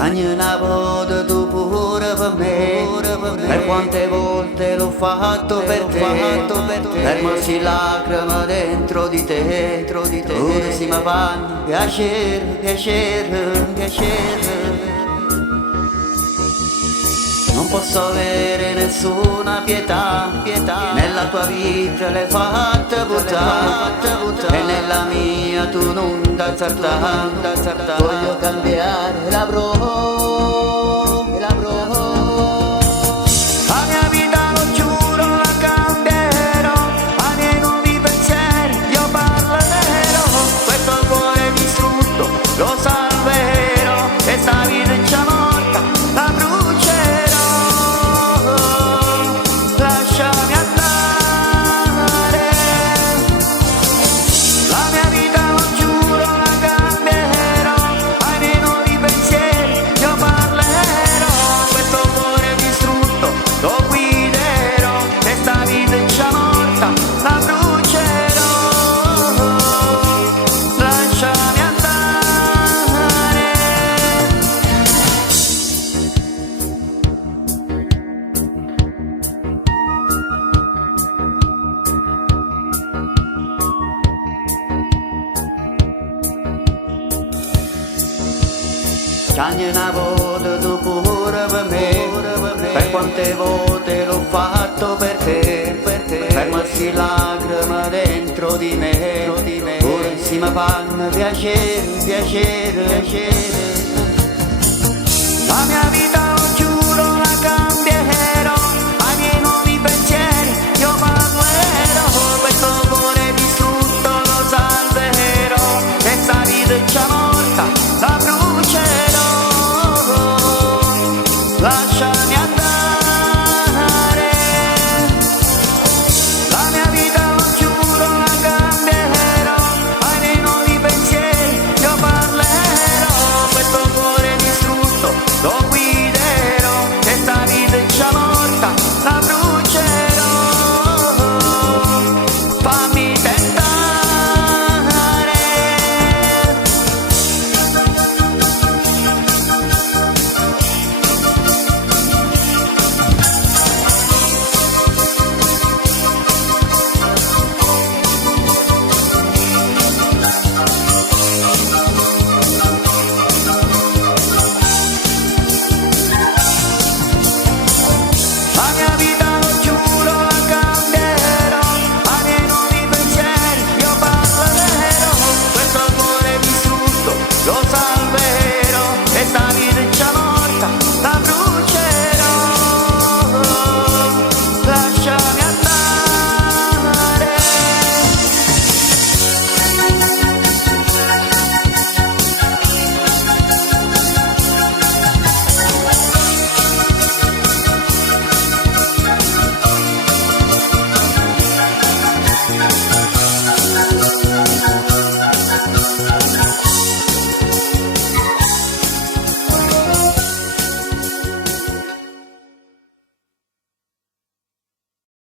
Cagni una volta tu pure per me, per quante volte l'ho fatto per te, fermarsi lacrime dentro di te, ora si mi fanno piacere, piacere, piacere. Non posso avere nessuna pietà, nella tua vita l'hai fatta buttare, e nella mia tu non t'azzardare, voglio cambiare l'avrò. La mia vita lo giuro la cambierò, ai miei nuovi pensieri io parlerò, questo cuore distrutto lo salverò, e sta vita è già morta la brucerò, lasciami andare. La mia vita lo giuro la cambierò, ai miei nuovi pensieri io parlerò, questo cuore distrutto lo guiderò, e sta vita è già morta la brucerò, lasciami andare. Cagni una volta tu pure per me, per quante volte l'ho fatto per te, fermarsi lacrime dentro di me, ora si mi fanno piacere, piacere, piacere.